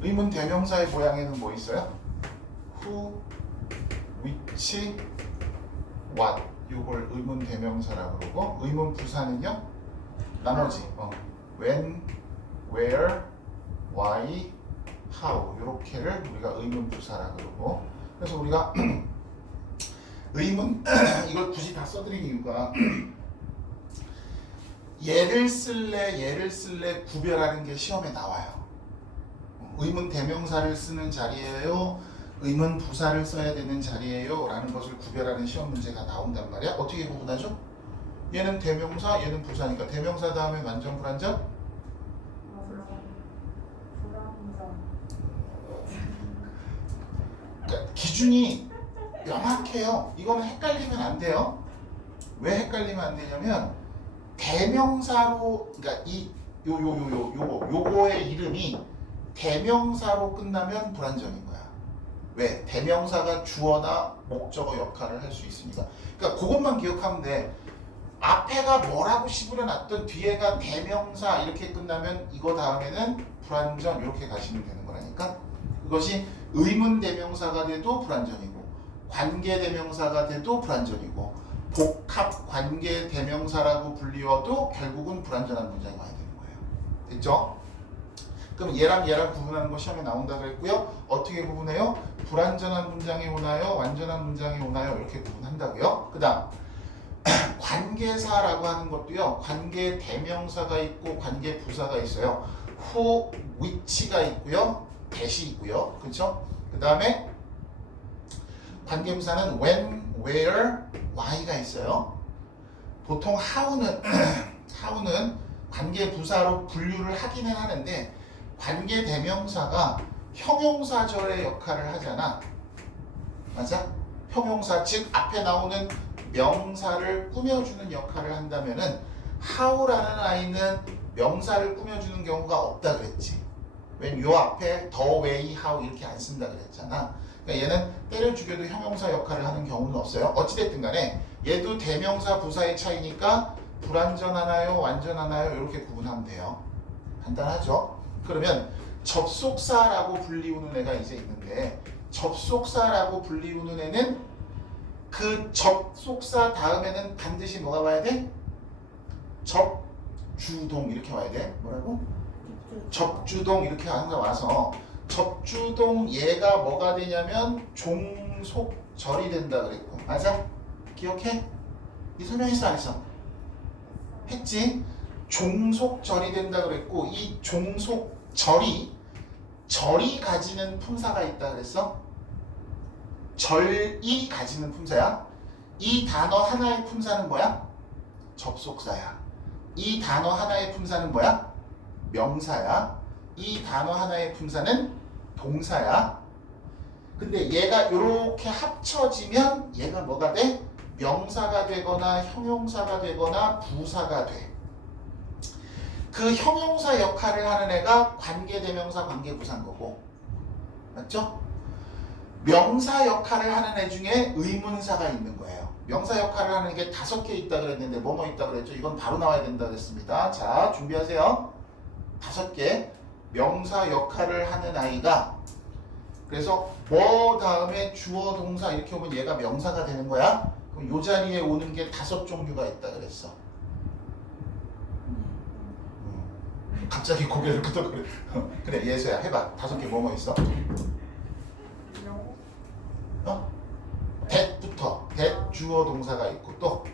의문 대명사의 모양에는 뭐 있어요? who, which, what. 요걸 의문 대명사라고 그러고 의문 부사는요? 나머지 when, where, why, how 요렇게를 우리가 의문 부사라고 그러고 그래서 우리가 의문 이걸 굳이 다 써드린 이유가 얘를 쓸래 구별하는 게 시험에 나와요. 의문 대명사를 쓰는 자리예요? 의문 부사를 써야 되는 자리예요? 라는 것을 구별하는 시험 문제가 나온단 말이야. 어떻게 구분하죠? 얘는 대명사, 얘는 부사니까 대명사 다음에 완전 불완전? 그러니까 기준이 명확해요. 이거는 헷갈리면 안 돼요. 왜 헷갈리면 안 되냐면 대명사로 그러니까 요거의 이름이 대명사로 끝나면 불완전인 거야. 왜? 대명사가 주어나 목적어 역할을 할 수 있으니까. 그러니까 그것만 기억하면 돼. 앞에가 뭐라고 씹으려놨던 뒤에가 대명사 이렇게 끝나면 이거 다음에는 불완전 이렇게 가시면 되는 거라니까. 그것이 의문 대명사가 돼도 불완전이고 관계 대명사가 돼도 불완전이고 복합 관계 대명사라고 불리워도 결국은 불완전한 문장이 와야 되는 거예요. 됐죠? 그럼 얘랑 구분하는 거 시험에 나온다 그랬고요. 어떻게 구분해요? 불완전한 문장이 오나요? 완전한 문장이 오나요? 이렇게 구분한다고요. 그 다음 관계사라고 하는 것도요. 관계 대명사가 있고 관계 부사가 있어요. who, which가 있고요. that이 있고요. 그렇죠? 그 다음에 관계부사는 when, where, why가 있어요. 보통 how는 관계부사로 분류를 하기는 하는데 관계 대명사가 형용사절의 역할을 하잖아. 맞아? 형용사 즉 앞에 나오는 명사를 꾸며주는 역할을 한다면은 how라는 아이는 명사를 꾸며주는 경우가 없다 그랬지. 웬 요 앞에 the way how 이렇게 안 쓴다 그랬잖아. 그러니까 얘는 때려 죽여도 형용사 역할을 하는 경우는 없어요. 어찌됐든 간에 얘도 대명사 부사의 차이니까 불완전하나요? 완전하나요? 이렇게 구분하면 돼요. 간단하죠? 그러면 접속사라고 불리우는 애가 이제 있는데 접속사라고 불리우는 애는 그 접속사 다음에는 반드시 뭐가 와야 돼? 접주동 이렇게 와야 돼. 뭐라고? 접주동 이렇게 항상 와서 접주동 얘가 뭐가 되냐면 종속절이 된다 그랬고 맞아? 기억해? 이 설명했어 안 했어? 했지? 종속절이 된다 그랬고 이 종속절이 절이 가지는 품사가 있다 그랬어? 절이 가지는 품사야. 이 단어 하나의 품사는 뭐야? 접속사야. 이 단어 하나의 품사는 뭐야? 명사야. 이 단어 하나의 품사는 동사야. 근데 얘가 이렇게 합쳐지면 얘가 뭐가 돼? 명사가 되거나 형용사가 되거나 부사가 돼. 그 형용사 역할을 하는 애가 관계대명사 관계부사인 거고 맞죠? 명사 역할을 하는 애 중에 의문사가 있는 거예요. 명사 역할을 하는 게 5개 있다 그랬는데 뭐뭐 있다 그랬죠? 이건 바로 나와야 된다 그랬습니다. 자 준비하세요. 5개 명사 역할을 하는 아이가 그래서 뭐 다음에 주어 동사 이렇게 오면 얘가 명사가 되는 거야. 그럼 요 자리에 오는 게 5종류가 있다 그랬어. 갑자기 고개를 끄덕거려. 그래 예서야 해봐. 5개 뭐뭐 있어? that부터 that 주어 동사가 있고 또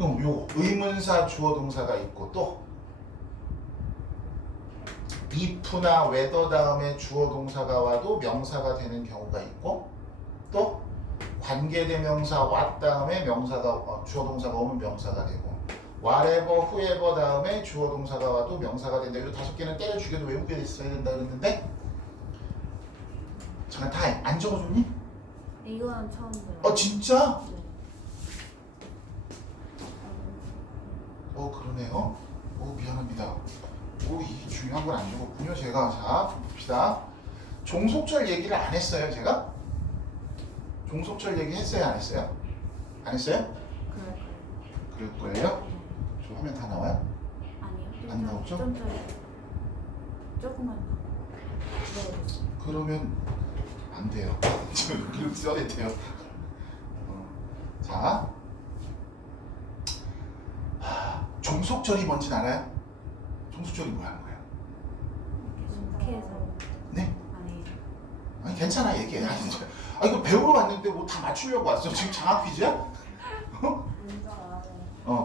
요거 의문사 주어 동사가 있고 또 if나 whether 다음에 주어 동사가 와도 명사가 되는 경우가 있고 또 관계대명사 what 다음에 명사가 주어 동사가 오면 명사가 되고 whatever, whoever 다음에 주어 동사가 와도 명사가 된다. 이 5개는 때려 죽여도 외우게 있어야 된다 그랬는데 잠깐 다 안 적어줬니? 이거는 처음 들어요. 진짜? 네. 그러네요. 미안합니다. 이게 중요한 건 안 적었군요. 제가 자 봅시다. 종속절 얘기를 안 했어요. 제가? 종속절 얘기 했어요? 안 했어요? 안 했어요? 그럴 거예요. 그럴 거예요? 저 화면 다 나와요? 아니요. 안 나오죠? 좀 조금만 더. 네. 그러면 안 돼요. 저 여기를 써야 돼요. 자, 종속절이 뭔지 알아요? 종속절이 뭐 하는 거예요? 이렇게 해서 네? 아니 아니 괜찮아 얘기해. 아 이거 배우러 왔는데 뭐 다 맞추려고 왔어? 지금 장학 퀴즈야?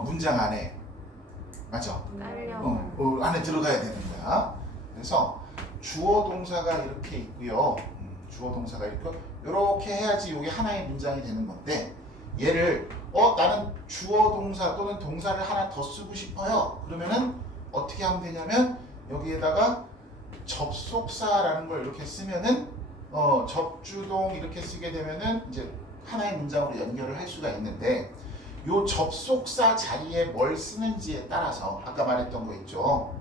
문장 안에 맞아. 깔려. 안에 들어가야 되는 거야. 그래서 주어 동사가 이렇게 있고요. 주어 동사가 이렇게 해야지 이게 하나의 문장이 되는 건데 얘를 나는 주어 동사 또는 동사를 하나 더 쓰고 싶어요. 그러면은 어떻게 하면 되냐면 여기에다가 접속사라는 걸 이렇게 쓰면은 접주동 이렇게 쓰게 되면은 이제 하나의 문장으로 연결을 할 수가 있는데 요 접속사 자리에 뭘 쓰는지에 따라서 아까 말했던 거 있죠.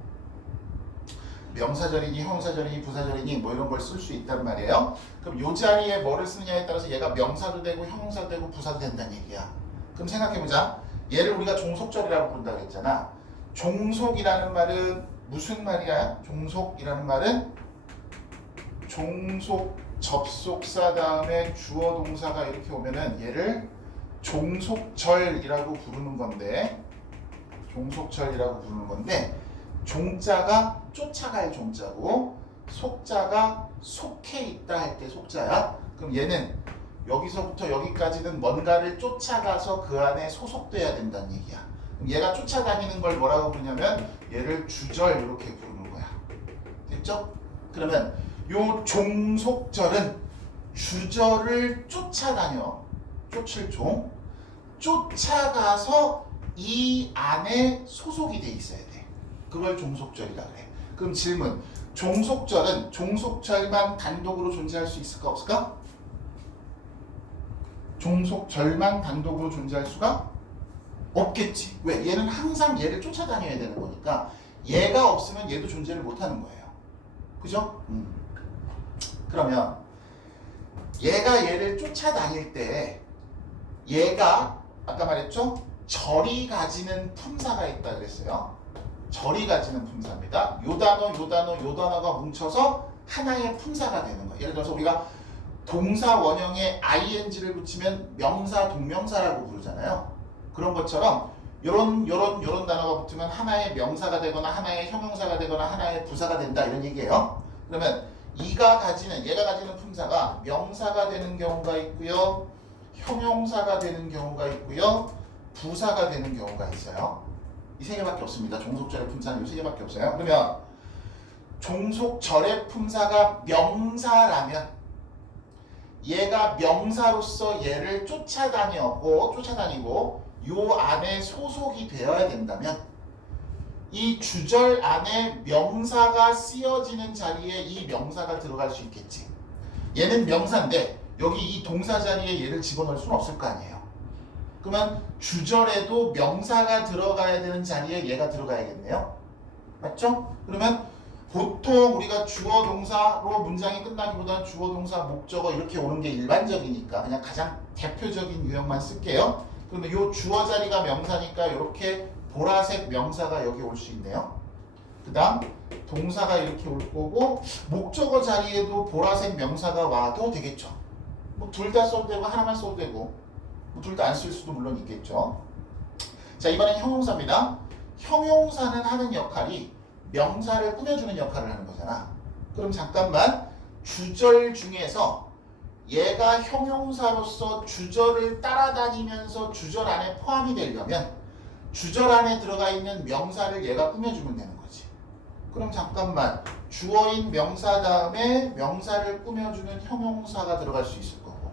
명사절이니 형용사절이니 부사절이니 뭐 이런 걸 쓸 수 있단 말이에요. 그럼 요 자리에 뭐를 쓰느냐에 따라서 얘가 명사도 되고 형용사도 되고 부사도 된다는 얘기야. 그럼 생각해보자. 얘를 우리가 종속절이라고 부른다고 했잖아. 종속이라는 말은 무슨 말이야? 종속이라는 말은 종속 접속사 다음에 주어 동사가 이렇게 오면은 얘를 종속절이라고 부르는 건데 종자가 쫓아갈 종자고 속자가 속해 있다 할 때 속자야. 그럼 얘는 여기서부터 여기까지는 뭔가를 쫓아가서 그 안에 소속돼야 된다는 얘기야. 그럼 얘가 쫓아다니는 걸 뭐라고 부르냐면 얘를 주절 이렇게 부르는 거야. 됐죠? 그러면 요 종속절은 주절을 쫓아다녀. 쫓을 종. 쫓아가서 이 안에 소속이 돼 있어야 돼. 그걸 종속절이라 그래. 그럼 질문. 종속절은 종속절만 단독으로 존재할 수 있을까 없을까? 종속절만 단독으로 존재할 수가 없겠지. 왜? 얘는 항상 얘를 쫓아다녀야 되는 거니까 얘가 없으면 얘도 존재를 못하는 거예요. 그죠? 그러면 얘가 얘를 쫓아다닐 때 얘가 아까 말했죠? 절이 가지는 품사가 있다 그랬어요. 절이 가지는 품사입니다. 요 단어가 뭉쳐서 하나의 품사가 되는 거예요. 예를 들어서 우리가 동사 원형에 ing를 붙이면 명사, 동명사라고 부르잖아요. 그런 것처럼 요런 단어가 붙으면 하나의 명사가 되거나 하나의 형용사가 되거나 하나의 부사가 된다 이런 얘기예요. 그러면 얘가 가지는 품사가 명사가 되는 경우가 있고요. 형용사가 되는 경우가 있고요. 부사가 되는 경우가 있어요. 이 세 개밖에 없습니다. 종속절의 품사는 이 세 개밖에 없어요. 그러면 종속절의 품사가 명사라면 얘가 명사로서 얘를 쫓아다니고 요 안에 소속이 되어야 된다면 이 주절 안에 명사가 쓰여지는 자리에 이 명사가 들어갈 수 있겠지. 얘는 명사인데 여기 이 동사 자리에 얘를 집어넣을 수는 없을 거 아니에요. 그러면 주절에도 명사가 들어가야 되는 자리에 얘가 들어가야겠네요. 맞죠? 그러면 보통 우리가 주어 동사로 문장이 끝나기보다는 주어 동사 목적어 이렇게 오는 게 일반적이니까 그냥 가장 대표적인 유형만 쓸게요. 그러면 요 주어 자리가 명사니까 이렇게 보라색 명사가 여기 올 수 있네요. 그 다음 동사가 이렇게 올 거고 목적어 자리에도 보라색 명사가 와도 되겠죠. 뭐 둘 다 써도 되고 하나만 써도 되고 뭐 둘 다 안 쓸 수도 물론 있겠죠. 자, 이번엔 형용사입니다. 형용사는 하는 역할이 명사를 꾸며주는 역할을 하는 거잖아. 그럼 잠깐만 주절 중에서 얘가 형용사로서 주절을 따라다니면서 주절 안에 포함이 되려면 주절 안에 들어가 있는 명사를 얘가 꾸며주면 되는 거지. 그럼 잠깐만 주어인 명사 다음에 명사를 꾸며주는 형용사가 들어갈 수 있을 거고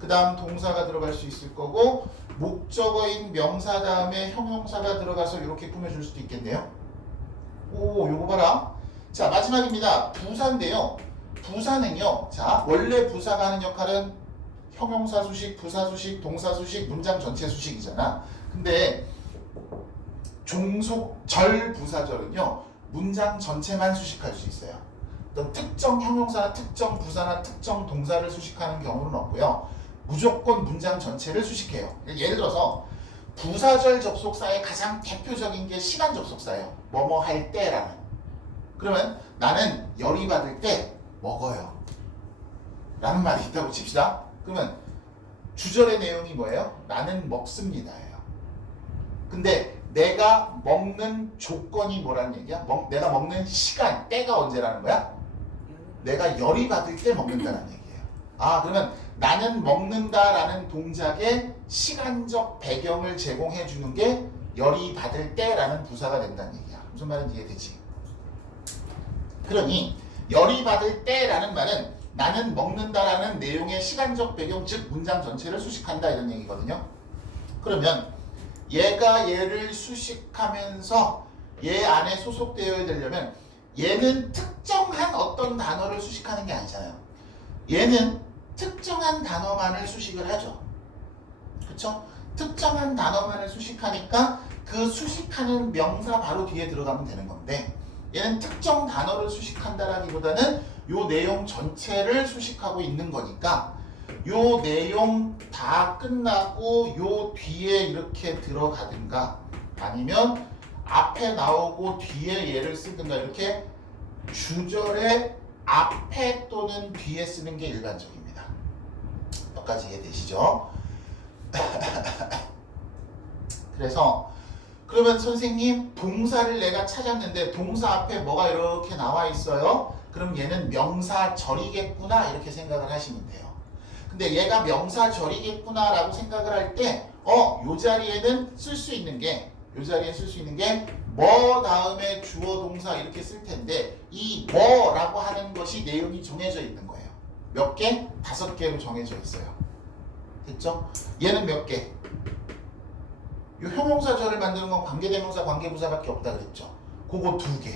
그 다음 동사가 들어갈 수 있을 거고 목적어인 명사 다음에 형용사가 들어가서 이렇게 꾸며줄 수도 있겠네요. 오, 요거 봐라. 자, 마지막입니다. 부사인데요. 부사는요. 자, 원래 부사가 하는 역할은 형용사 수식, 부사 수식, 동사 수식, 문장 전체 수식이잖아. 근데 종속절 부사절은요. 문장 전체만 수식할 수 있어요. 어떤 특정 형용사나 특정 부사나 특정 동사를 수식하는 경우는 없고요. 무조건 문장 전체를 수식해요. 예를 들어서 부사절 접속사의 가장 대표적인 게 시간 접속사예요. 뭐뭐 할 때라는. 그러면 나는 열이 받을 때 먹어요. 라는 말이 있다고 칩시다. 그러면 주절의 내용이 뭐예요? 나는 먹습니다예요. 근데 내가 먹는 조건이 뭐라는 얘기야? 내가 먹는 시간, 때가 언제라는 거야? 내가 열이 받을 때 먹는다는 얘기예요. 아, 그러면 나는 먹는다라는 동작의 시간적 배경을 제공해 주는 게 열이 받을 때라는 부사가 된다는 얘기야. 무슨 말인지 이해되지? 그러니 열이 받을 때라는 말은 나는 먹는다라는 내용의 시간적 배경, 즉 문장 전체를 수식한다 이런 얘기거든요. 그러면 얘가 얘를 수식하면서 얘 안에 소속되어야 되려면 얘는 특정한 어떤 단어를 수식하는 게 아니잖아요. 얘는 특정한 단어만을 수식을 하죠. 그쵸? 특정한 단어만을 수식하니까 그 수식하는 명사 바로 뒤에 들어가면 되는 건데 얘는 특정 단어를 수식한다라기보다는 요 내용 전체를 수식하고 있는 거니까 요 내용 다 끝나고 요 뒤에 이렇게 들어가든가 아니면 앞에 나오고 뒤에 얘를 쓰든가 이렇게 주절의 앞에 또는 뒤에 쓰는 게 일반적입니다. 여기까지 이해되시죠? 그래서 그러면 선생님 동사를 내가 찾았는데 동사 앞에 뭐가 이렇게 나와 있어요? 그럼 얘는 명사절이겠구나 이렇게 생각을 하시면 돼요. 근데 얘가 명사절이겠구나 라고 생각을 할 때 요 자리에는 쓸 수 있는 게 뭐 다음에 주어 동사 이렇게 쓸 텐데 이 뭐라고 하는 것이 내용이 정해져 있는 거예요. 몇 개? 5개로 정해져 있어요. 됐죠? 얘는 몇 개? 이 형용사절을 만드는 건 관계대명사, 관계부사밖에 없다 그랬죠. 그거 2개.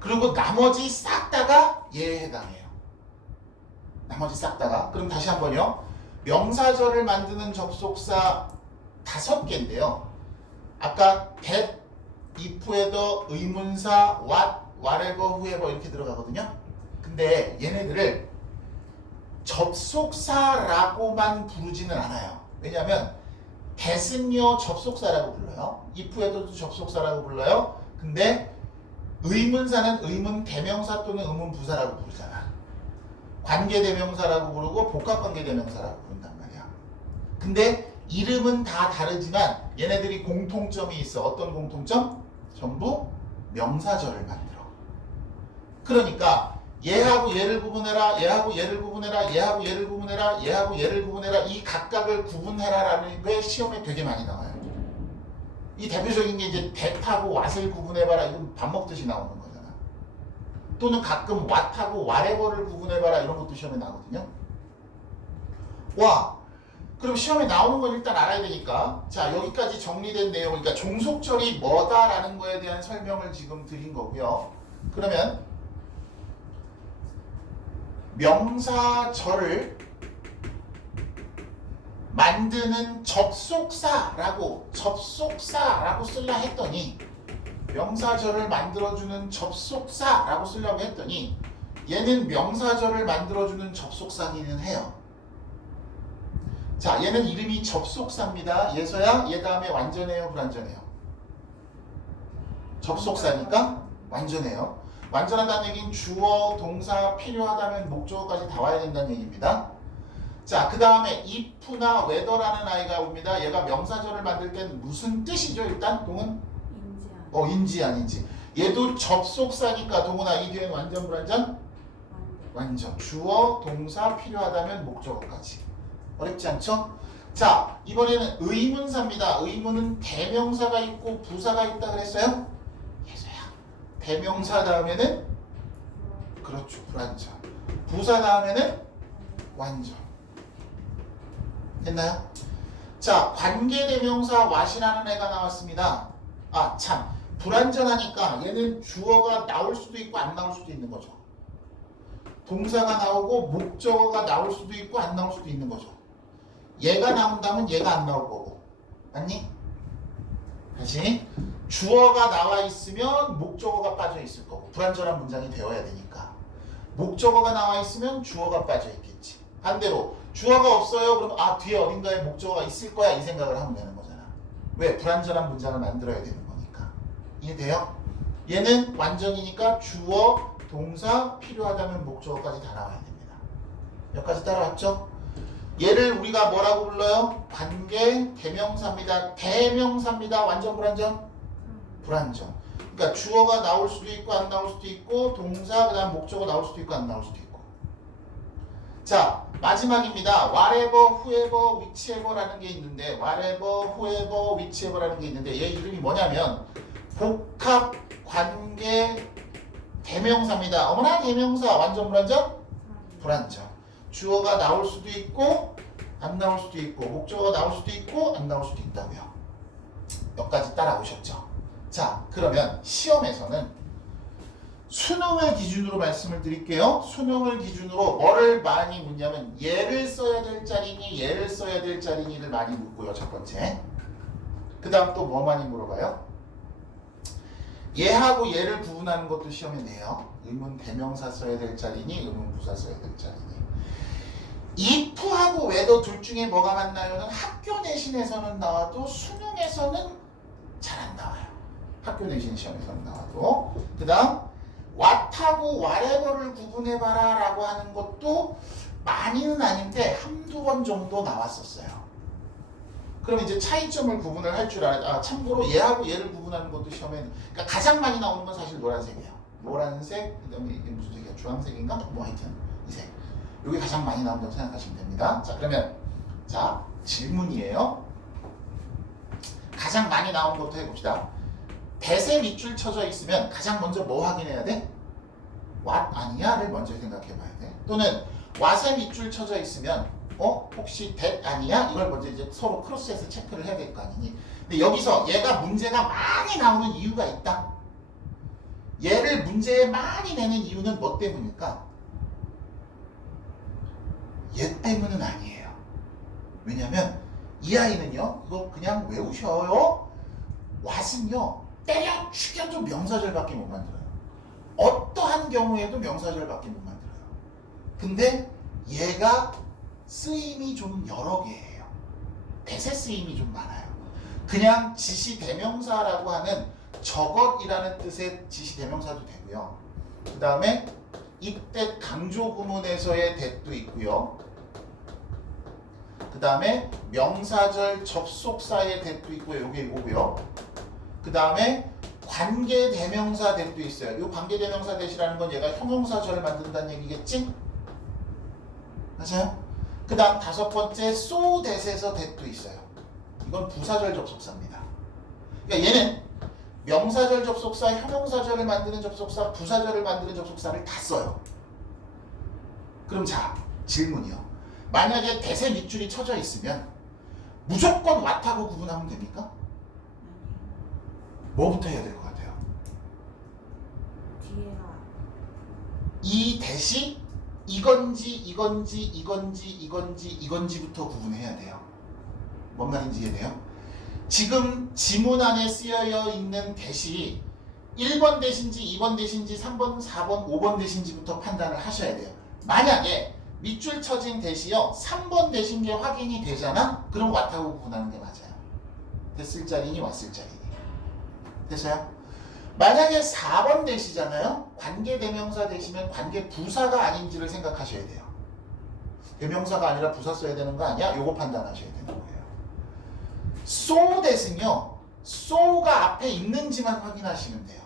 그리고 나머지 싹 다가 얘에 해당해요. 나머지 싹 다가. 그럼 다시 한번요. 명사절을 만드는 접속사 5개인데요. 아까 that, if에도 의문사, what, whatever, whoever 이렇게 들어가거든요. 근데 얘네들을 접속사라고만 부르지는 않아요. 왜냐하면 that은요 접속사라고 불러요. if에도 접속사라고 불러요. 근데 의문사는 의문 대명사 또는 의문 부사라고 부르잖아. 관계대명사라고 부르고 복합관계대명사라고 부른단 말이야. 근데 이름은 다 다르지만 얘네들이 공통점이 있어. 어떤 공통점? 전부 명사절을 만들어. 그러니까 얘하고 얘를 구분해라, 얘하고 얘를 구분해라, 얘하고 얘를 구분해라, 얘하고 얘를 구분해라, 이 각각을 구분해라라는 게 시험에 되게 많이 나와요. 이 대표적인 게 이제 that하고 what을 구분해봐라, 이건 밥 먹듯이 나오는 거잖아. 또는 가끔 what하고 whatever를 구분해봐라 이런 것도 시험에 나오거든요. 와, 그럼 시험에 나오는 건 일단 알아야 되니까 자 여기까지 정리된 내용, 그러니까 종속절이 뭐다라는 거에 대한 설명을 지금 드린 거고요. 그러면 명사절을 만드는 접속사라고 쓸라 했더니 명사절을 만들어주는 접속사라고 쓰려고 했더니 얘는 명사절을 만들어주는 접속사기는 해요. 자, 얘는 이름이 접속사입니다. 얘서야 얘 다음에 완전해요, 불완전해요? 접속사니까 완전해요. 완전하다는 얘기는 주어, 동사, 필요하다면 목적어까지 다 와야 된다는 얘기입니다. 자, 그 다음에 if나 whether라는 아이가 옵니다. 얘가 명사절을 만들 땐 무슨 뜻이죠? 일단 동은? 인지 아닌지. 얘도 접속사니까 동훈아 이 뒤에는 완전 불완전? 완전. 주어, 동사, 필요하다면 목적어까지. 어렵지 않죠? 자, 이번에는 의문사입니다. 의문은 대명사가 있고 부사가 있다 그랬어요? 예서야. 대명사 다음에는 그렇죠, 불완전. 부사 다음에는 완전. 됐나요? 자, 관계대명사 what이라는 애가 나왔습니다. 아, 참. 불완전하니까 얘는 주어가 나올 수도 있고 안 나올 수도 있는 거죠. 동사가 나오고 목적어가 나올 수도 있고 안 나올 수도 있는 거죠. 얘가 나온다면 얘가 안 나올 거고. 맞니? 다시. 주어가 나와 있으면 목적어가 빠져 있을 거고. 불완전한 문장이 되어야 되니까. 목적어가 나와 있으면 주어가 빠져 있겠지. 반대로 주어가 없어요. 그럼 아 뒤에 어딘가에 목적어가 있을 거야 이 생각을 하면 되는 거잖아. 왜? 불완전한 문장을 만들어야 되는 거니까. 이해돼요? 얘는 완전이니까 주어, 동사, 필요하다면 목적어까지 다 나와야 됩니다. 여기까지 따라왔죠? 얘를 우리가 뭐라고 불러요? 관계 대명사입니다. 대명사입니다. 완전 불완전? 불완전. 그러니까 주어가 나올 수도 있고 안 나올 수도 있고 동사 그다음 목적어 나올 수도 있고 안 나올 수도 있고. 자 마지막입니다. whatever, whoever, whichever라는 게 있는데 whatever, whoever, whichever라는 게 있는데 얘 이름이 뭐냐면 복합 관계 대명사입니다. 어머나 대명사 완전 불완전? 불완전. 주어가 나올 수도 있고 안 나올 수도 있고 목적어가 나올 수도 있고 안 나올 수도 있다고요. 여기까지 따라오셨죠? 자 그러면 시험에서는 수능을 기준으로 말씀을 드릴게요. 수능을 기준으로 뭐를 많이 묻냐면 얘를 써야 될 자리니 얘를 써야 될 자리니를 많이 묻고요. 첫 번째. 그 다음 또 뭐 많이 물어봐요? 얘하고 얘를 구분하는 것도 시험에 내요. 의문 대명사 써야 될 자리니 의문 부사 써야 될 자리니. if하고 whether 둘 중에 뭐가 맞나요는 학교 내신에서는 나와도 수능에서는 잘 안 나와요. 학교 내신 시험에서는 나와도. 그 다음 what하고 whatever를 구분해봐라 라고 하는 것도 많이는 아닌데 한두 번 정도 나왔었어요. 그럼 이제 차이점을 구분을 할 줄 알아. 참고로 얘하고 얘를 구분하는 것도 시험에 그러니까 가장 많이 나오는 건 사실 노란색이에요. 노란색, 그 다음에 이게 무슨 색이야? 주황색인가? 뭐 하여튼 이 색. 이게 가장 많이 나온다고 생각하시면 됩니다. 자 그러면 자 질문이에요. 가장 많이 나온 것부터 해봅시다. 대세 밑줄 쳐져 있으면 가장 먼저 뭐 확인해야 돼? what 아니야를 먼저 생각해 봐야 돼. 또는 what에 밑줄 쳐져 있으면 혹시 that 아니야? 이걸 먼저 이제 서로 크로스해서 체크를 해야 될 거 아니니. 근데 여기서 얘가 문제가 많이 나오는 이유가 있다. 얘를 문제에 많이 내는 이유는 뭐 때문일까? 얘 때문은 아니에요. 왜냐면 이 아이는요 이거 그냥 외우셔요. what은요 때려 죽여도 명사절밖에 못 만들어요. 어떠한 경우에도 명사절밖에 못 만들어요. 근데 얘가 쓰임이 좀 여러 개예요. 대세 쓰임이 좀 많아요. 그냥 지시대명사라고 하는 저것이라는 뜻의 지시대명사도 되고요. 그 다음에 이때 강조 구문에서의 that도 있고요. 그 다음에 명사절 접속사의 that도 있고요. 요게 이거고요. 그 다음에 관계대명사 that도 있어요. 이 관계대명사 that이라는 건 얘가 형용사절을 만든다는 얘기겠지? 맞아요? 그 다음 다섯 번째 so that에서 that도 있어요. 이건 부사절 접속사입니다. 그러니까 얘는 명사절 접속사, 형용사절을 만드는 접속사, 부사절을 만드는 접속사를 다 써요. 그럼 자 질문이요. 만약에 대세 밑줄이 쳐져 있으면 무조건 what하고 구분하면 됩니까? 뭐부터 해야 될 것 같아요? 뒤에가 이 대시 이건지 이건지 이건지 이건지 이건지부터 구분해야 돼요. 뭔 말인지 이해돼요? 지금 지문 안에 쓰여 있는 대시 1번 대신지 2번 대신지 3번 4번 5번 대신지부터 판단을 하셔야 돼요. 만약에 밑줄 쳐진 대시요 3번 대신 게 확인이 되잖아? 그럼 what하고 구분하는 게 맞아요. 됐을 자리니 왔을 자리니. 됐어요? 만약에 4번 대시잖아요? 관계대명사 대시면 관계부사가 아닌지를 생각하셔야 돼요. 대명사가 아니라 부사 써야 되는 거 아니야? 요거 판단하셔야 되는 거예요. so that은요 so가 앞에 있는지만 확인하시면 돼요.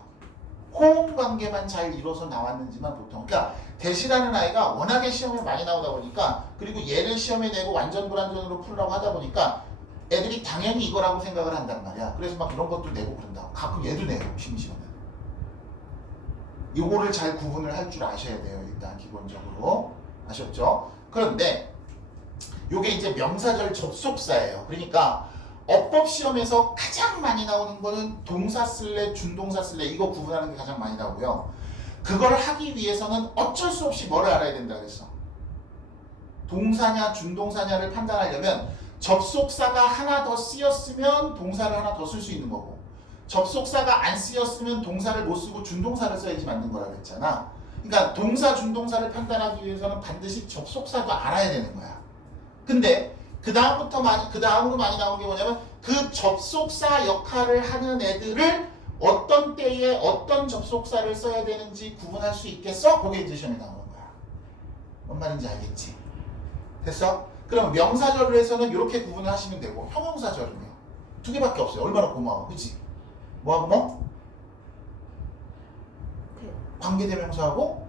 호응 관계만 잘 이뤄서 나왔는지만 보통. 그러니까 that이라는 아이가 워낙에 시험에 많이 나오다 보니까 그리고 얘를 시험에 내고 완전 불완전으로 풀으라고 하다 보니까 애들이 당연히 이거라고 생각을 한단 말이야. 그래서 막 이런 것도 내고 그런다. 가끔 얘도 내요. 심시험은. 요거를 잘 구분을 할 줄 아셔야 돼요. 일단 기본적으로. 아셨죠? 그런데 요게 이제 명사절 접속사예요. 그러니까 어법 시험에서 가장 많이 나오는 거는 동사 쓸래, 준동사 쓸래 이거 구분하는 게 가장 많이 나오고요. 그걸 하기 위해서는 어쩔 수 없이 뭐를 알아야 된다 그랬어? 동사냐 준동사냐를 판단하려면 접속사가 하나 더 쓰였으면 동사를 하나 더 쓸 수 있는 거고 접속사가 안 쓰였으면 동사를 못 쓰고 준동사를 써야지 맞는 거라 그랬잖아. 그러니까 동사 준동사를 판단하기 위해서는 반드시 접속사도 알아야 되는 거야. 근데 그 다음으로 많이 나오는 게 뭐냐면 그 접속사 역할을 하는 애들을 어떤 때에 어떤 접속사를 써야 되는지 구분할 수 있겠어? 그게 이제 시험에 나오는 거야. 뭔 말인지 알겠지? 됐어? 그럼 명사절을 해서는 이렇게 구분을 하시면 되고 형용사절은요? 두 개밖에 없어요. 얼마나 고마워. 그치? 뭐하고 뭐? 관계대명사하고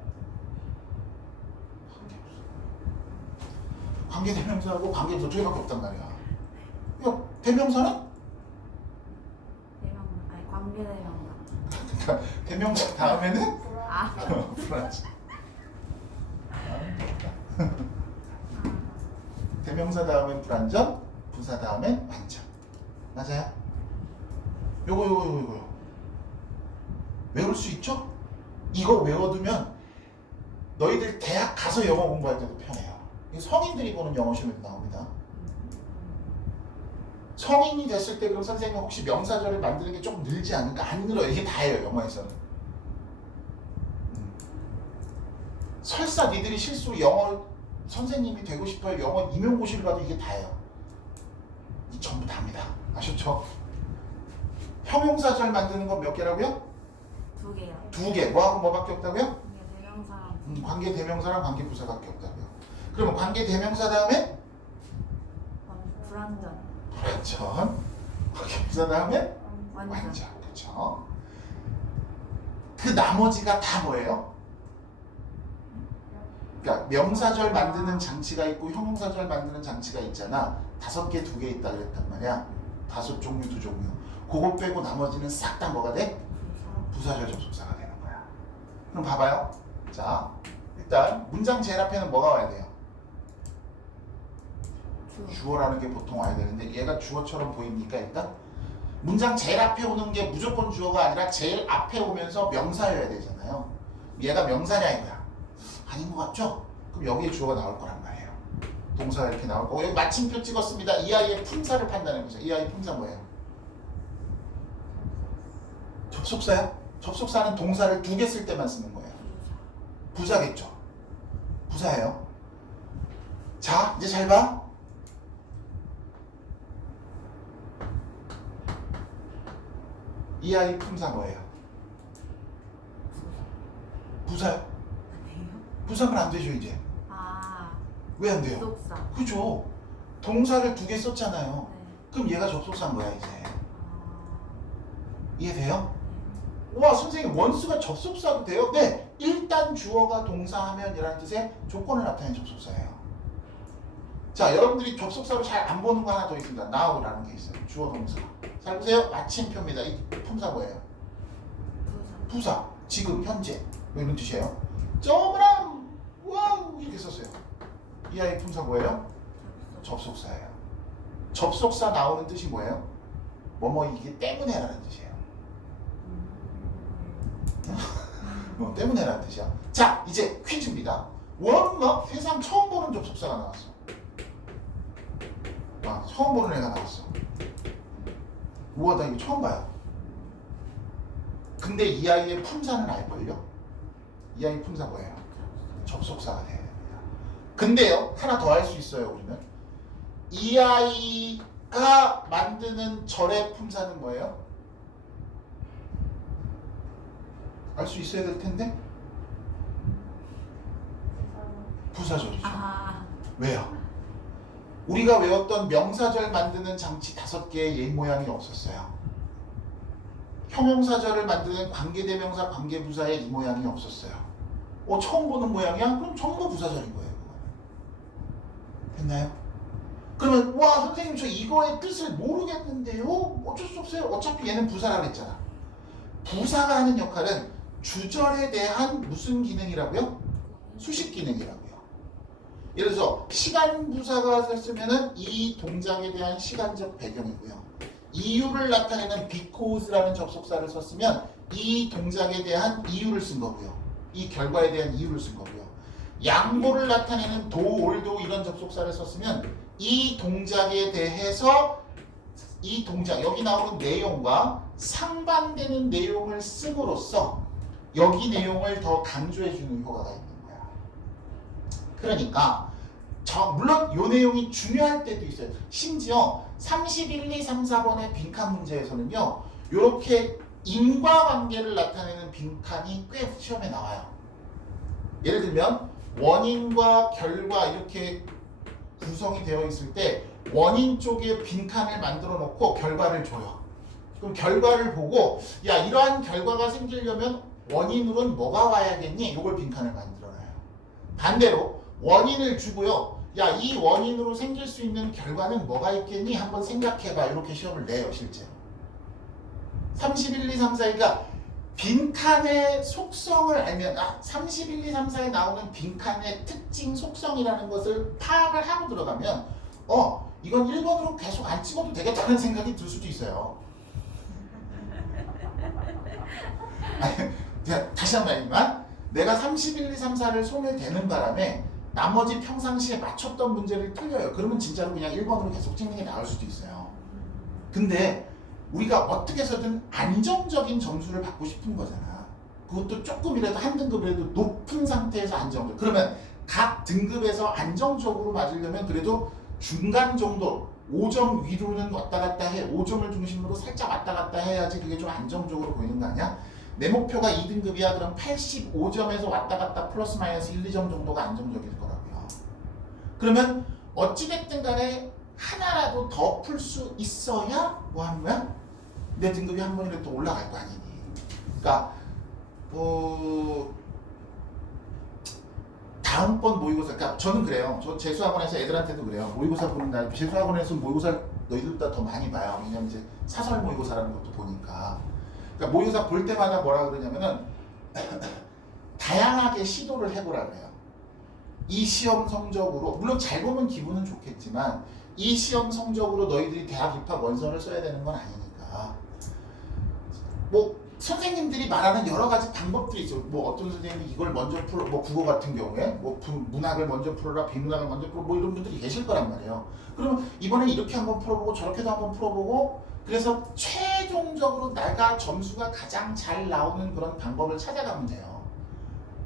관계대명사하고 관계부사 두 개밖에 없단 말이야. 야, 대명사는? 관계대명사. 그러니까 대명사 다음에는 아. 불안하지. 대명사 다음엔 불완전, 부사 다음엔 완전. 맞아요? 요거 외울 수 있죠? 이거 외워두면 너희들 대학 가서 영어 공부할 때도 편해요. 성인들이 보는 영어 시험에도 나옵니다. 성인이 됐을 때 그럼 선생님은 혹시 명사절을 만드는 게 조금 늘지 않을까? 안 늘어요. 이게 다예요. 영어에서는. 설사 니들이 실수로 영어 선생님이 되고 싶어요. 영어 임용고시를 봐도 이게 다예요. 이 전부 다입니다. 아셨죠? 형용사절 만드는 건 몇 개라고요? 2개요. 2개. 뭐하고 뭐밖에 없다고요? 관계대명사랑 관계대명사랑 관계부사밖에 없다고요. 그러면 관계대명사 다음에 불완전. 불완전. 관계부사 다음에 완전. 완전. 그렇죠? 그 나머지가 다 뭐예요? 그러니까 명사절 만드는 장치가 있고 형용사절 만드는 장치가 있잖아. 5개, 2개 있다 그랬단 말이야. 5종류, 2종류. 그거 빼고 나머지는 싹 다 뭐가 돼? 부사절 접속사가 되는 거야. 그럼 봐봐요. 자, 일단 문장 제일 앞에는 뭐가 와야 돼요? 주어라는 게 보통 와야 되는데 얘가 주어처럼 보입니까? 일단 문장 제일 앞에 오는 게 무조건 주어가 아니라 제일 앞에 오면서 명사여야 되잖아요. 얘가 명사냐 이거야. 아닌 것 같죠? 그럼 여기에 주어가 나올 거란 말이에요. 동사가 이렇게 나올 거고 여기 마침표 찍었습니다. 이 아이의 품사를 판단하는 거죠. 이 아이의 품사 뭐예요? 접속사야? 접속사는 동사를 2개 쓸 때만 쓰는 거예요. 부사겠죠. 부사예요. 자, 이제 잘 봐. 이 아이 품사 뭐예요? 부사요? 부사면 안 되죠 이제. 왜 안 돼요? 접속사. 그죠. 동사를 2개 썼잖아요. 네. 그럼 얘가 접속사인 거야 이제. 이해돼요? 와 선생님 원수가 접속사도 돼요? 네. 일단 주어가 동사하면이라는 뜻의 조건을 나타내는 접속사예요. 자 여러분들이 접속사로 잘 안 보는 거 하나 더 있습니다. now라는 게 있어요. 주어 동사. 잘 보세요. 마침표입니다. 이 품사 뭐예요? 부사. 지금 현재 뭐 이런 뜻이에요. 저거랑 와우 이렇게 썼어요. 이 아이 품사 뭐예요? 접속사예요. 접속사 나오는 뜻이 뭐예요? 뭐뭐이기 때문에라는 뜻이에요. 때문에라는 뜻이야. 자 이제 퀴즈입니다. 원어 세상 처음 보는 접속사가 나왔어. 처음 보는 애가 나왔어. 우와 나 이거 처음 봐요. 근데 이 아이의 품사는 알걸요? 이 아이 품사 뭐예요? 접속사가 돼야 됩니다. 근데요 하나 더 할 수 있어요. 우리는 이 아이가 만드는 절의 품사는 뭐예요? 알 수 있어야 될 텐데 부사절이죠. 왜요? 우리가 외웠던 명사절 만드는 장치 5개의 예인 모양이 없었어요. 형용사절을 만드는 관계대명사, 관계부사의 이 모양이 없었어요. 처음 보는 모양이야? 그럼 전부 부사절인 거예요. 됐나요? 그러면 와 선생님 저 이거의 뜻을 모르겠는데요? 어쩔 수 없어요. 어차피 얘는 부사라고 했잖아. 부사가 하는 역할은 주절에 대한 무슨 기능이라고요? 수식 기능이라고요. 예를 들어서 시간 부사가 썼으면은 이 동작에 대한 시간적 배경이고요. 이유를 나타내는 because라는 접속사를 썼으면 이 동작에 대한 이유를 쓴 거고요. 이 결과에 대한 이유를 쓴 거고요. 양보를 나타내는 do, although 이런 접속사를 썼으면 이 동작에 대해서 이 동작, 여기 나오는 내용과 상반되는 내용을 씀으로써 여기 내용을 더 강조해주는 효과가 있는 거야. 그러니까 물론 이 내용이 중요할 때도 있어요. 심지어 31, 2, 3, 4번의 빈칸 문제에서는요. 이렇게 인과관계를 나타내는 빈칸이 꽤 시험에 나와요. 예를 들면 원인과 결과 이렇게 구성이 되어 있을 때 원인 쪽에 빈칸을 만들어 놓고 결과를 줘요. 그럼 결과를 보고 야 이러한 결과가 생기려면 원인으로는 뭐가 와야겠니? 이걸 빈칸을 만들어놔요. 반대로 원인을 주고요. 야 이 원인으로 생길 수 있는 결과는 뭐가 있겠니? 한번 생각해봐. 이렇게 시험을 내요 실제로. 31, 2, 3, 4가 빈칸의 속성을 알면 31, 2, 3, 4에 나오는 빈칸의 특징 속성이라는 것을 파악을 하고 들어가면 이건 1번으로 계속 안 찍어도 되겠다는 생각이 들 수도 있어요. 다시 한 번이지만 내가 31, 2, 3, 4를 손을 대는 바람에 나머지 평상시에 맞췄던 문제를 틀려요. 그러면 진짜로 그냥 1번으로 계속 찍는 게 나을 수도 있어요. 근데 우리가 어떻게 해서든 안정적인 점수를 받고 싶은 거잖아. 그것도 조금이라도 한 등급이라도 높은 상태에서 안정적. 그러면 각 등급에서 안정적으로 맞으려면 그래도 중간 정도 5점 위로는 왔다 갔다 해. 5점을 중심으로 살짝 왔다 갔다 해야지 그게 좀 안정적으로 보이는 거 아니야? 내 목표가 2등급이야. 그럼 85점에서 왔다 갔다 플러스 마이너스 1, 2점 정도가 안정적일 거라고요. 그러면 어찌됐든 간에 하나라도 더 풀 수 있어야 뭐 하는 거야? 내 등급이 한 번이라도 더 올라갈 거 아니니. 그러니까 다음번 모의고사, 그러니까 저는 그래요. 저 재수학원에서 애들한테도 그래요. 모의고사 보는 날 재수학원에서 모의고사 너희들보다 더 많이 봐요. 왜냐면 이제 사설 모의고사라는 것도 보니까. 그러니까 모의고사 볼 때마다 뭐라 그러냐면은 다양하게 시도를 해보라 그래요. 이 시험 성적으로 물론 잘 보면 기분은 좋겠지만 이 시험 성적으로 너희들이 대학 입학 원서를 써야 되는 건 아니니까 뭐 선생님들이 말하는 여러 가지 방법들이 있어요. 뭐 어떤 선생님이 이걸 먼저 풀어, 뭐 국어 같은 경우에 뭐 문학을 먼저 풀어라, 비문학을 먼저 풀어, 뭐 이런 분들이 계실 거란 말이에요. 그러면 이번에 이렇게 한번 풀어보고 저렇게도 한번 풀어보고 그래서 최종적으로 내가 점수가 가장 잘 나오는 그런 방법을 찾아가면 돼요.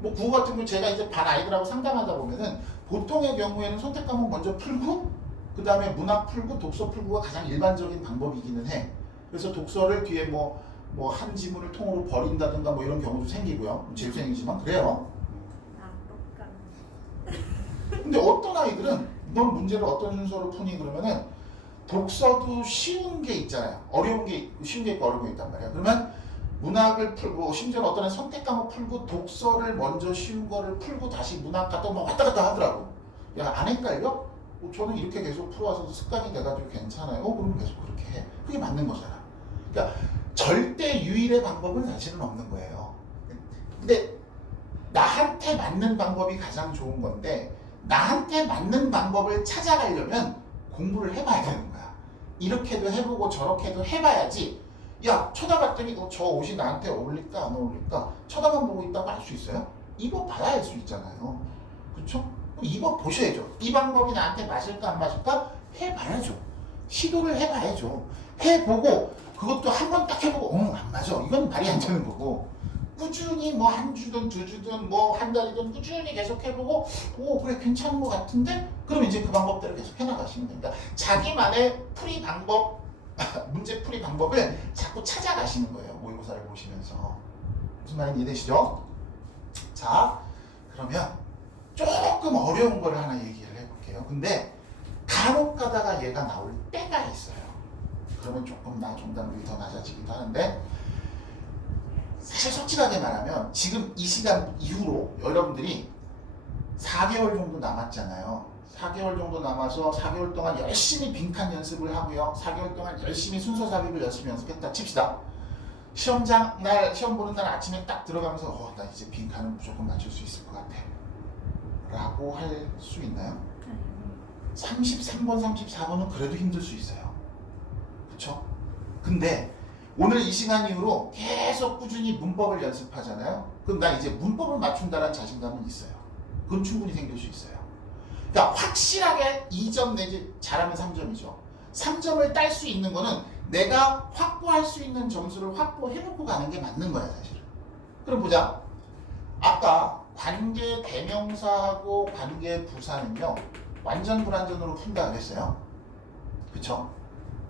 뭐 국어 같은 경우 제가 이제 반 아이들하고 상담하다 보면은 보통의 경우에는 선택 과목 먼저 풀고 그 다음에 문학 풀고 독서 풀고가 가장 일반적인 방법이기는 해. 그래서 독서를 뒤에 뭐 한 지문을 통으로 버린다든가 뭐 이런 경우도 생기고요. 재수생이지만 그래요. 근데 어떤 아이들은 넌 문제를 어떤 순서로 푸니 그러면은 독서도 쉬운 게 있잖아요. 어려운 게 있고 쉬운 게 있고 어려운 게 있단 말이야. 그러면 문학을 풀고 심지어는 어떤 애는 선택 과목 풀고 독서를 먼저 쉬운 거를 풀고 다시 문학 갔다 막 왔다 갔다 하더라고. 야, 안 헷갈려? 저는 이렇게 계속 풀어와서 습관이 돼가지고 괜찮아요. 그럼 계속 그렇게 해. 그게 맞는 거잖아. 그러니까 절대 유일의 방법은 사실은 없는 거예요. 근데 나한테 맞는 방법이 가장 좋은 건데 나한테 맞는 방법을 찾아가려면 공부를 해봐야 되는 거야. 이렇게도 해보고 저렇게도 해봐야지. 야, 쳐다봤더니 저 옷이 나한테 어울릴까 안 어울릴까 쳐다만 보고 있다고 알 수 있어요? 입어봐야 알 수 있잖아요. 그렇죠? 입어보셔야죠. 이 방법이 나한테 맞을까 안 맞을까 해봐야죠. 시도를 해봐야죠. 해보고 그것도 한 번 딱 해보고 안 맞아. 이건 말이 안 되는 거고 꾸준히 뭐 한 주든 두 주든 뭐 한 달이든 꾸준히 계속 해보고 그래 괜찮은 것 같은데 그럼 이제 그 방법대로 계속 해나가시면 됩니다. 자기만의 풀이 방법 문제 풀이 방법을 자꾸 찾아가시는 거예요. 모의고사를 보시면서. 무슨 말인지 이해되시죠? 자, 그러면 조금 어려운 걸 하나 얘기를 해볼게요. 근데 간혹 가다가 얘가 나올 때가 있어요. 그러면 조금 정답률이 더 낮아지기도 하는데 사실 솔직하게 말하면 지금 이 시간 이후로 여러분들이 4개월 정도 남았잖아요. 4개월 정도 남아서 4개월 동안 열심히 빈칸 연습을 하고요. 4개월 동안 열심히 순서 삽입을 열심히 연습했다 칩시다. 시험장 날 시험 보는 날 아침에 딱 들어가면서 나 이제 빈칸은 무조건 맞출 수 있을 것 같아 라고 할 수 있나요? 33번 34번은 그래도 힘들 수 있어요. 그쵸? 근데 오늘 이 시간 이후로 계속 꾸준히 문법을 연습하잖아요. 그럼 나 이제 문법을 맞춘다는 자신감은 있어요. 그건 충분히 생길 수 있어요. 그러니까 확실하게 2점 내지 잘하면 3점이죠. 3점을 딸 수 있는 거는 내가 확보할 수 있는 점수를 확보해놓고 가는 게 맞는 거야 사실은. 그럼 보자. 아까 관계 대명사하고 관계 부사는요 완전 불완전으로 푼다 그랬어요. 그쵸?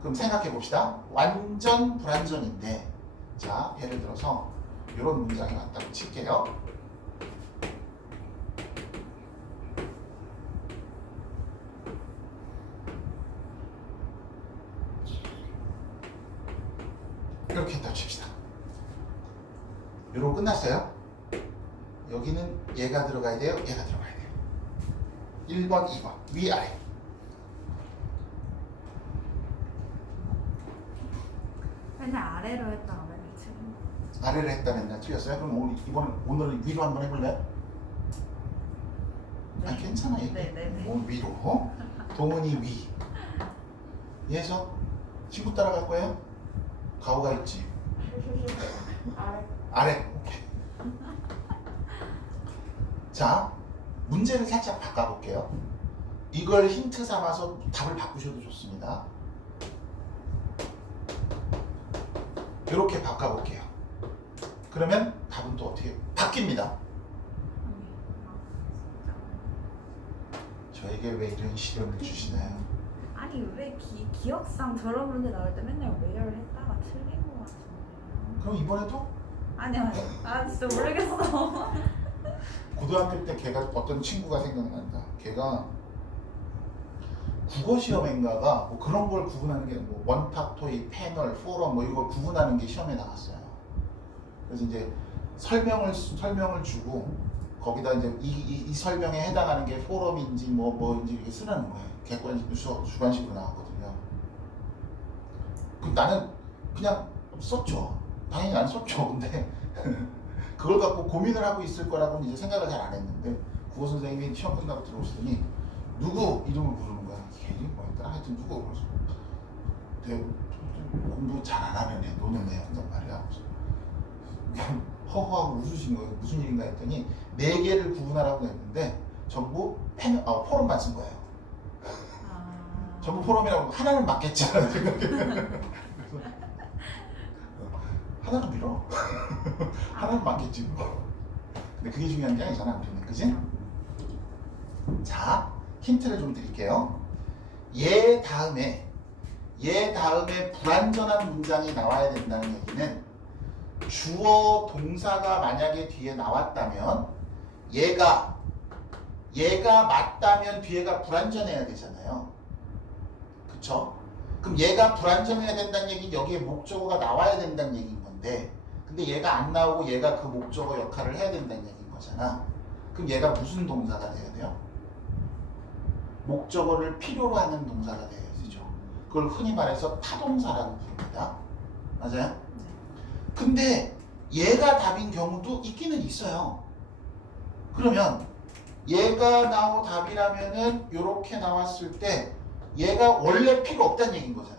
그럼 생각해 봅시다. 완전 불완전인데, 자, 예를 들어서 이런 문장이 왔다고 칠게요. 이렇게 했다고 칩시다. 이러고 끝났어요. 여기는 얘가 들어가야 돼요? 얘가 들어가야 돼요. 1번, 2번, 위아래. 맨날 아래로 했다가 맨날 틀린 거. 아래를 했다 맨날 틀렸어요? 그럼 오늘은 위로 한번 해볼래요? 아, 괜찮아. 네네네. 뭐 위로. 동은이 위. 얘에서 친구 따라갈 거예요? 가오가 있지. 아래. 아래. 오케이. 자, 문제를 살짝 바꿔볼게요. 이걸 힌트 삼아서 답을 바꾸셔도 좋습니다. 이렇게 바꿔볼게요. 그러면 답은 또 어떻게 바뀝니다. 저에게 왜 이런 시련을 주시나요? 아니 왜 기억상 저런 문제 나올 때 맨날 외열을 했다가 틀린 거 같은데. 그럼 이번에도 아니야. 아 진짜 모르겠어. 고등학교 때 걔가 어떤 친구가 생각난다. 걔가 국어 시험인가가 뭐 그런 걸 구분하는 게 뭐 원탁토이, 패널, 포럼 뭐 이걸 구분하는 게 시험에 나갔어요. 그래서 이제 설명을 주고 거기다 이제 이 설명에 해당하는 게 포럼인지 뭐인지 이렇게 쓰라는 거예요. 객관식 주관식으로 나왔거든요. 그 나는 그냥 썼죠. 당연히 안 썼죠. 근데 그걸 갖고 고민을 하고 있을 거라고는 이제 생각을 잘 안 했는데 국어 선생님이 시험 끝나고 들어오시더니 누구 이름을 부르는 거야. 걔이 뭐였더라. 하여튼 누구 그래서 내가 공부 잘 안 하는 애, 노는 애 한단 말이야. 그냥 허허하고 웃으신 거예요. 무슨 일인가 했더니 4개를 구분하라고 했는데 전부 포럼만 쓴 거예요. 아. 전부 포럼이라고 하나는 맞겠지라는 생각에 하나는 밀어. 하나는 맞겠지 뭐. 근데 그게 중요한 게 아니잖아 우리는. 그지? 자, 힌트를 좀 드릴게요. 얘 다음에 불완전한 문장이 나와야 된다는 얘기는 주어 동사가 만약에 뒤에 나왔다면 얘가 맞다면 뒤에가 불완전해야 되잖아요. 그쵸? 그럼 얘가 불완전해야 된다는 얘기는 여기에 목적어가 나와야 된다는 얘기인 건데 근데 얘가 안 나오고 얘가 그 목적어 역할을 해야 된다는 얘기인 거잖아. 그럼 얘가 무슨 동사가 돼야 돼요? 목적어를 필요로 하는 동사가 돼야 되죠. 그걸 흔히 말해서 타동사라고 부릅니다. 맞아요? 근데 얘가 답인 경우도 있기는 있어요. 그러면 얘가 답이라면은 이렇게 나왔을 때 얘가 원래 필요 없다는 얘기인 거잖아요.